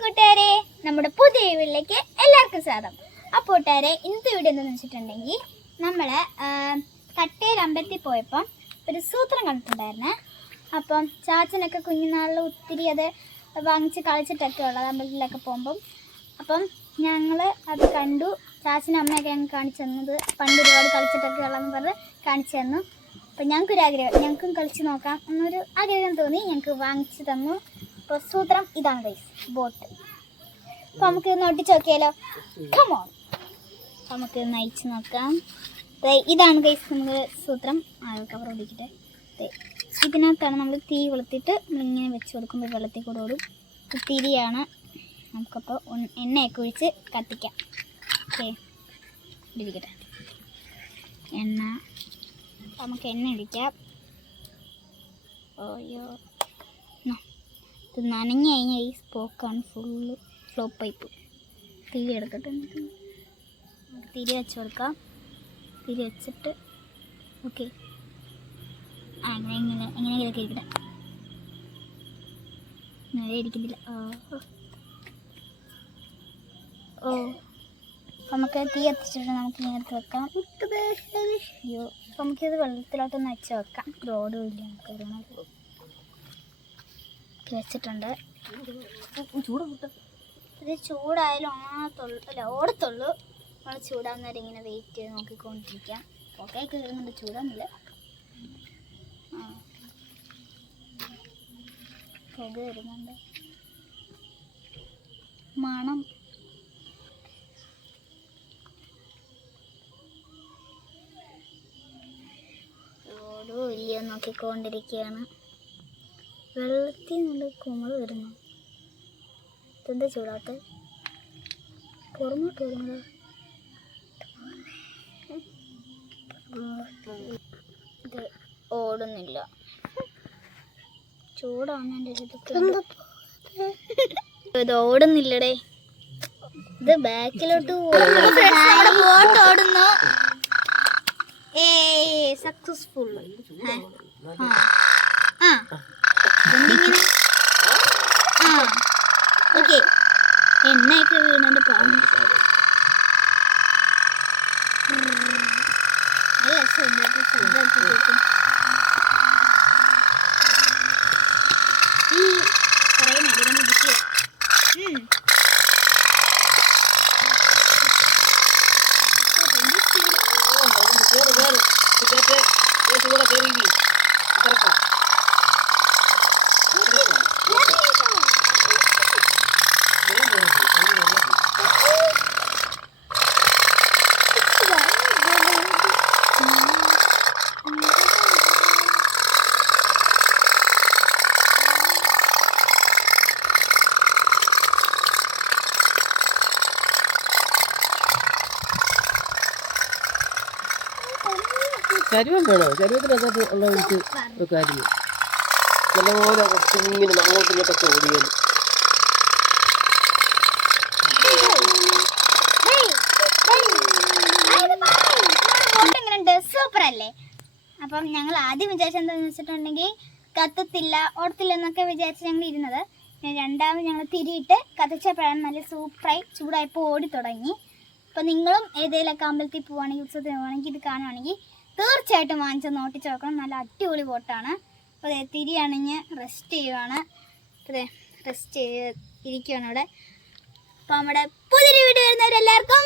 കൂട്ടുകാരെ നമ്മുടെ പുതിയ വീട്ടിലേക്ക് എല്ലാവർക്കും സ്വാഗതം. അപ്പോൾ കൂട്ടുകാരെ ഇന്നത്തെ വീഡിയോ എന്താണെന്ന് വെച്ചിട്ടുണ്ടെങ്കിൽ നമ്മൾ കട്ടയിൽ അമ്പലത്തിൽ പോയപ്പം ഒരു സൂത്രം കണ്ടിട്ടുണ്ടായിരുന്നേ. അപ്പം ചാച്ചനൊക്കെ കുഞ്ഞുനാളിൽ ഒത്തിരി അത് വാങ്ങിച്ച് കളിച്ചിട്ടൊക്കെ ഉള്ളത് അമ്പലത്തിലൊക്കെ പോകുമ്പം. അപ്പം ഞങ്ങൾ അത് കണ്ടു. ചാച്ചനും അമ്മയൊക്കെ ഞങ്ങൾ കാണിച്ചു തന്നത്. പണ്ട് ഒരുപാട് കളിച്ചിട്ടൊക്കെ ഉള്ളതെന്ന് പറഞ്ഞ് കാണിച്ചു തന്നു. അപ്പം ഞങ്ങൾക്കൊരു ആഗ്രഹം ഞങ്ങൾക്കും കളിച്ച് നോക്കാം എന്നൊരു ആഗ്രഹം തോന്നി ഞങ്ങൾക്ക് വാങ്ങിച്ചു തന്നു. അപ്പോൾ സൂത്രം ഇതാണ് ഗൈസ് ബോട്ട് അപ്പോൾ നമുക്ക് ഒട്ടിച്ച് നോക്കിയാലോ? കമോൺ നമുക്ക് നയിച്ച് നോക്കാം. ഇതാണ് ഗൈസ് നമ്മൾ സൂത്രം. ആ കവർ ഇതിനകത്താണ് നമ്മൾ തീ കൊളുത്തിട്ട് നമ്മളിങ്ങനെ വെച്ച് കൊടുക്കുമ്പോൾ വെള്ളത്തിൽ കൂടെ ഓടും. തിരിയാണ്. നമുക്കപ്പോൾ എണ്ണയൊക്കെ ഒഴിച്ച് കത്തിക്കാം. ഓക്കെ. ഇടിക്കട്ടെ എണ്ണ. നമുക്ക് എണ്ണ ഇടിക്കാം. ഓയോ. ഇത് നനഞ്ഞു കഴിഞ്ഞാൽ ഈ സ്പോക്കാണ് ഫുള്ള് ഫ്ലോപ്പ് പൈപ്പ് തിരി എടുക്കട്ടെ തിരി വെച്ച് കൊടുക്കാം. തിരി വെച്ചിട്ട് ഓക്കെ. ആ എങ്ങനെ എങ്ങനെ എങ്ങനെയെങ്കിലൊക്കെ ഇരിക്കട്ടെ. നേരെ ഇരിക്കുന്നില്ല. ഓ. നമുക്ക് തീ കത്തിച്ചിട്ട് നമുക്ക് ഇങ്ങനെ എടുത്ത് വെക്കാം. അയ്യോ നമുക്കിത് വെള്ളത്തിലോട്ടൊന്ന് വെച്ച് വെക്കാം. റോഡും ഇല്ല നമുക്ക് അതുകൊണ്ട് ഒക്കെ വെച്ചിട്ടുണ്ട് ഇത് ചൂടായാലും ഓണത്തുള്ളൂ അല്ല ഓടത്തുള്ളൂ നമ്മൾ ചൂടാകുന്നവരെ ഇങ്ങനെ വെയിറ്റ് ചെയ്ത് നോക്കിക്കൊണ്ടിരിക്കാം. പുകയൊക്കെ വരുന്നുണ്ട്. ചൂടാന്നില്ല ആ. പുക വരുന്നുണ്ട്. മണം. ഓരോ ഇല്ല നോക്കിക്കൊണ്ടിരിക്കുകയാണ്. വെള്ളത്തിൽ നിന്ന് കുമൾ വരുന്നു. ഇതെന്താ ചൂടാത്ത? പുറമോട്ട് വരുന്നത് ഇത് ഓടുന്നില്ല. ചൂടാവുന്നതിന്റെ ഇതൊക്കെ ഇത് ഓടുന്നില്ലടേ. ഇത് ബാക്കിലോട്ട് ബോട്ട് ഓടുന്നു. ഏ സക്സസ്ഫുൾ ആ. ആ. ആ. ഓക്കെ. എണ്ണയൊക്കെ വീണതിന്റെ പാവം നല്ല രസമുണ്ട് കേട്ടോ ശബ്ദമൊക്കെ കേൾക്കും ഈ കുറേ കേറ് കേറ്. കേറ് ചരുവം വേണോ ചരുവത്തിനകത്ത് ഉള്ള ഒഴിച്ച് വെക്കായിരുന്നു നല്ലപോലെ കുറച്ച് ഇങ്ങനെ അങ്ങോട്ടും ഇങ്ങോട്ടൊക്കെ അല്ലേ അപ്പം ഞങ്ങൾ ആദ്യം വിചാരിച്ചത് എന്താണെന്ന് വെച്ചിട്ടുണ്ടെങ്കിൽ കത്തത്തില്ല ഓടത്തില്ല എന്നൊക്കെ വിചാരിച്ച് ഞങ്ങൾ ഇരുന്നത് പിന്നെ രണ്ടാമത് ഞങ്ങൾ തിരിയിട്ട് കത്തിച്ചപ്പോഴാണ് നല്ല സൂപ്പറായി ചൂടായപ്പോൾ ഓടി തുടങ്ങി അപ്പം നിങ്ങളും ഏതെങ്കിലുമൊക്കെ അമ്പലത്തിൽ പോവുകയാണെങ്കിൽ ഉത്സവത്തിന് പോവുകയാണെങ്കിൽ ഇത് കാണുവാണെങ്കിൽ തീർച്ചയായിട്ടും വാങ്ങിച്ച് നോട്ടിച്ച് നോക്കണം നല്ല അടിപൊളി ബോട്ടാണ് അപ്പോൾ അതെ തിരിയാണിഞ്ഞ് റെസ്റ്റ് ചെയ്യുവാണ്. അതെ റെസ്റ്റ് ചെയ്ത് ഇരിക്കുകയാണ് ഇവിടെ അപ്പോൾ നമ്മുടെ പുതിയൊരു വീഡിയോ വരുന്നവരെല്ലാവർക്കും